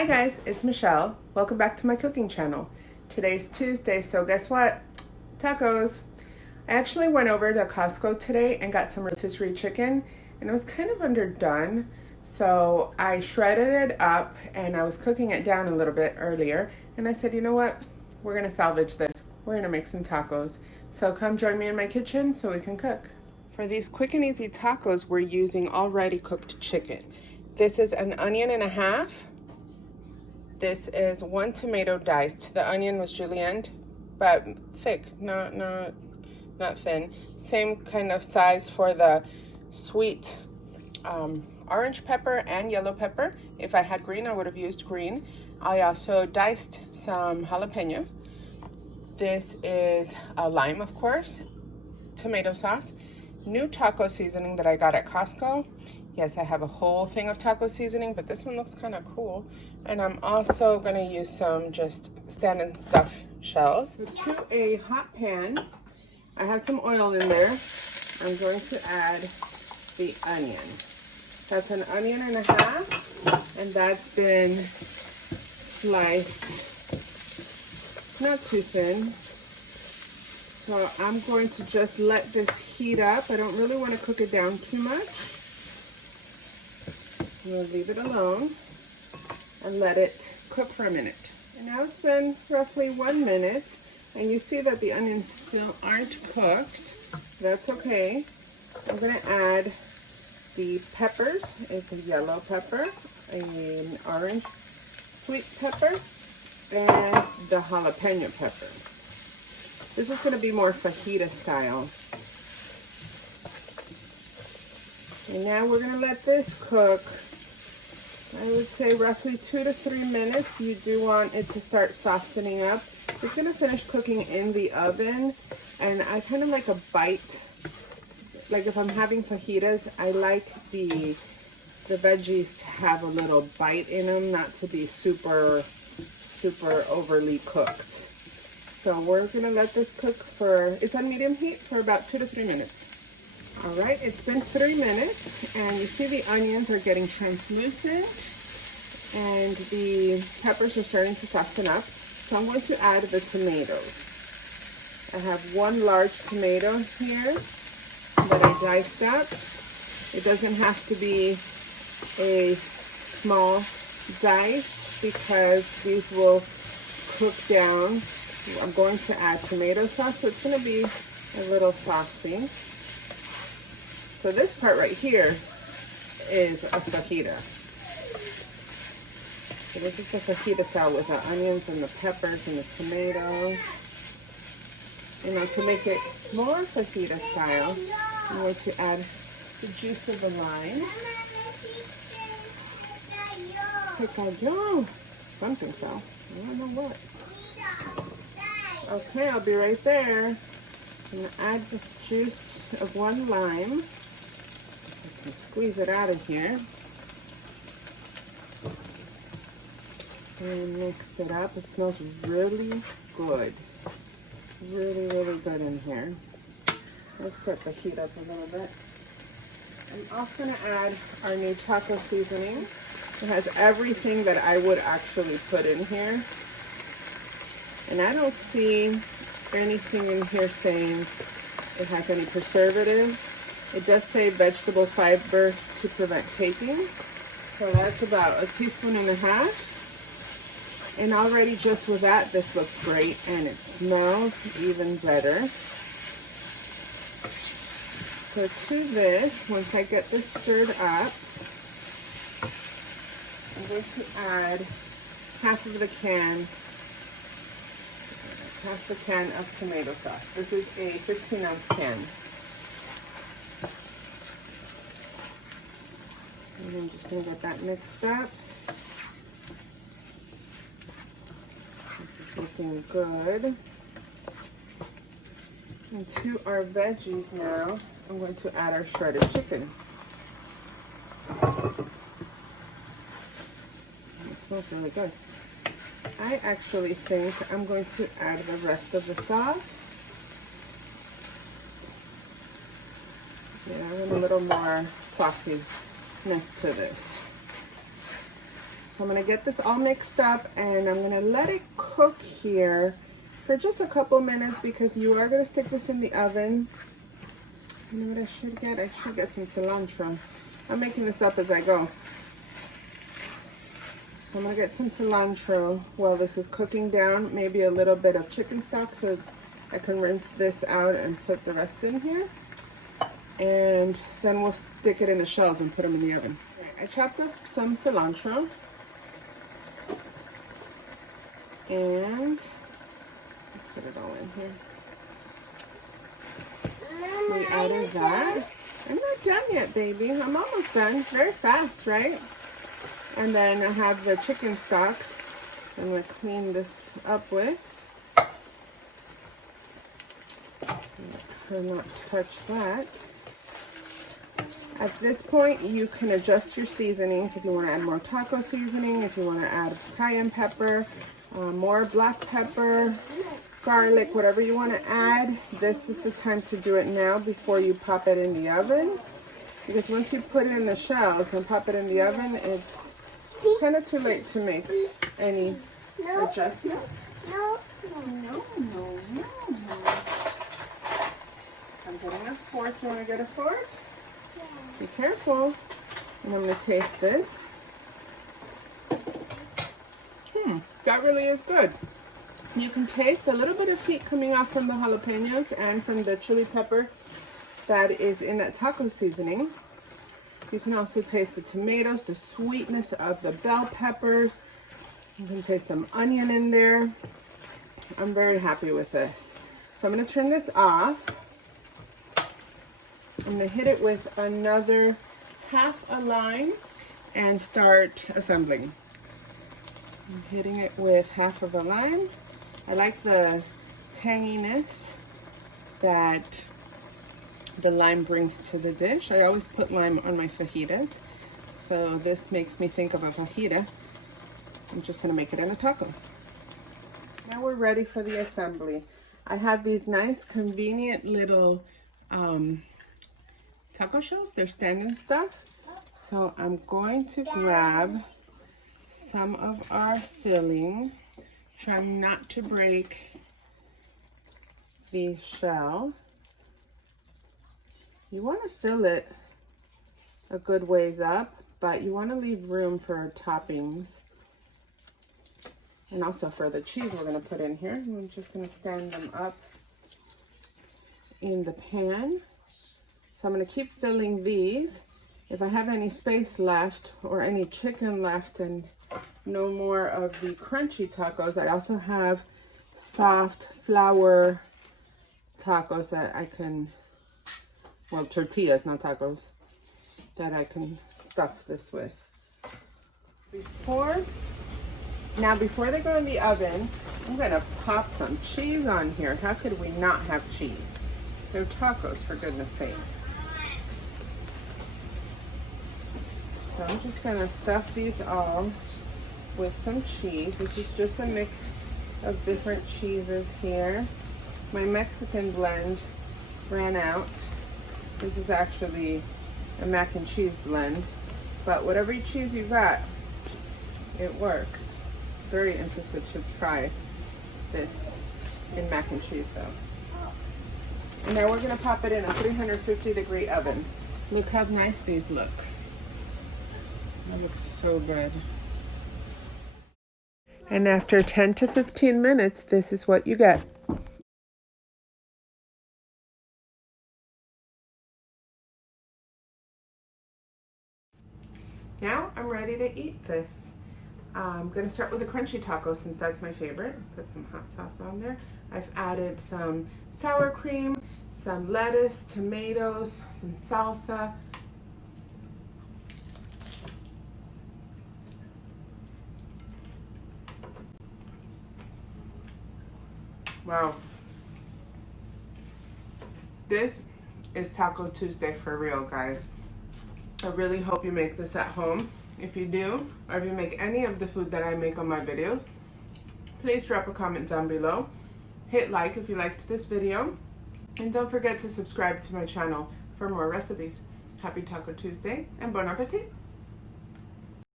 Hi guys, it's Michelle. Welcome back to my cooking channel. Today's Tuesday, so guess what? Tacos. I actually went over to Costco today and got some rotisserie chicken, and it was kind of underdone. So I shredded it up and I was cooking it down a little bit earlier, and I said, you know what? We're gonna salvage this. We're gonna make some tacos. So come join me in my kitchen so we can cook. For these quick and easy tacos, we're using already cooked chicken. This is an onion and a half. This is 1 tomato diced. The onion was julienne, but thick, not thin. Same kind of size for the sweet orange pepper and yellow pepper. If I had green, I would have used green. I also diced some jalapeños. This is a lime, of course, tomato sauce, new taco seasoning that I got at Costco. Yes, I have a whole thing of taco seasoning, but this one looks kind of cool. And I'm also going to use some just stand and stuff shells. So to a hot pan, I have some oil in there. I'm going to add the onion. That's an onion and a half, and that's been sliced not too thin. So I'm going to just let this heat up. I don't really want to cook it down too much. We'll leave it alone and let it cook for a minute. And now it's been roughly 1 minute, and you see that the onions still aren't cooked. That's okay. I'm going to add the peppers. It's a yellow pepper, an orange sweet pepper, and the jalapeno pepper. This is going to be more fajita style. And now we're going to let this cook, I would say roughly 2 to 3 minutes. You do want it to start softening up. It's going to finish cooking in the oven, and I kind of like a bite. Like if I'm having fajitas, I like the veggies to have a little bite in them, not to be super overly cooked. So we're going to let this cook it's on medium heat for about 2 to 3 minutes. All right, it's been 3 minutes, and you see the onions are getting translucent, and the peppers are starting to soften up. So I'm going to add the tomatoes. I have 1 large tomato here that I diced up. It doesn't have to be a small dice because these will cook down. I'm going to add tomato sauce, so it's going to be a little saucy. So this part right here is a fajita. So this is the fajita style with the onions and the peppers and the tomato. And now to make it more fajita style, I'm going to add the juice of the lime. Se cayó. Something fell. I don't know what. Okay, I'll be right there. I'm going to add the juice of 1 lime. I can squeeze it out of here. And mix it up. It smells really good. Really good in here. Let's put the heat up a little bit. I'm also going to add our new taco seasoning. It has everything that I would actually put in here. And I don't see anything in here saying it has any preservatives. It does say vegetable fiber to prevent caking. So that's about 1.5 teaspoons. And already just with that, this looks great, and it smells even better. So to this, once I get this stirred up, I'm going to add half the can of tomato sauce. This is a 15-ounce can. And I'm just going to get that mixed up. This is looking good. And to our veggies now, I'm going to add our shredded chicken. It smells really good. I actually think I'm going to add the rest of the sauce. Yeah, I want a little more sauciness to this. So I'm gonna get this all mixed up and I'm gonna let it cook here for just a couple minutes because you are gonna stick this in the oven. You know what I should get? I should get some cilantro. I'm making this up as I go. So I'm gonna get some cilantro while this is cooking down, maybe a little bit of chicken stock so I can rinse this out and put the rest in here. And then we'll stick it in the shells and put them in the oven. I chopped up some cilantro. And let's put it all in here. We added that. I'm not done yet, baby. I'm almost done. Very fast, right? And then I have the chicken stock I'm going to clean this up with. Do not touch that. At this point, you can adjust your seasonings. If you want to add more taco seasoning, if you want to add cayenne pepper, more black pepper, garlic, whatever you want to add. This is the time to do it now before you pop it in the oven. Because once you put it in the shells and pop it in the oven, it's kind of too late to make any adjustments. No. I'm getting a fork. You want to get a fork? Yeah. Be careful. And I'm going to taste this. That really is good. You can taste a little bit of heat coming off from the jalapeños and from the chili pepper that is in that taco seasoning. You can also taste the tomatoes, the sweetness of the bell peppers. You can taste some onion in there. I'm very happy with this. So I'm going to turn this off. I'm going to hit it with another half a lime and start assembling. I'm hitting it with half of a lime. I like the tanginess that the lime brings to the dish. I always put lime on my fajitas, so this makes me think of a fajita. I'm just going to make it in a taco. Now we're ready for the assembly. I have these nice convenient little taco shells. They're standing stuff. So I'm going to grab some of our filling. Try not to break the shell. You want to fill it a good ways up, but you want to leave room for toppings. And also for the cheese we're going to put in here. I'm just going to stand them up in the pan. So I'm going to keep filling these. If I have any space left or any chicken left and no more of the crunchy tacos, I also have soft flour tacos that I can, well, tortillas, not tacos, that I can stuff this with. Before they go in the oven, I'm gonna pop some cheese on here. How could we not have cheese? They're tacos, for goodness sake. So I'm just gonna stuff these all with some cheese. This is just a mix of different cheeses here. My Mexican blend ran out. This is actually a mac and cheese blend, but whatever cheese you got, it works. Very interested to try this in mac and cheese though. And now we're gonna pop it in a 350-degree oven. Look how nice these look. That looks so good. And after 10 to 15 minutes, this is what you get. Now I'm ready to eat this. I'm going to start with the crunchy taco since that's my favorite. Put some hot sauce on there. I've added some sour cream, some lettuce, tomatoes, some salsa. Wow. This is Taco Tuesday for real, guys. I really hope you make this at home. If you do, or if you make any of the food that I make on my videos, please drop a comment down below. Hit like if you liked this video. And don't forget to subscribe to my channel for more recipes. Happy Taco Tuesday and bon appetit!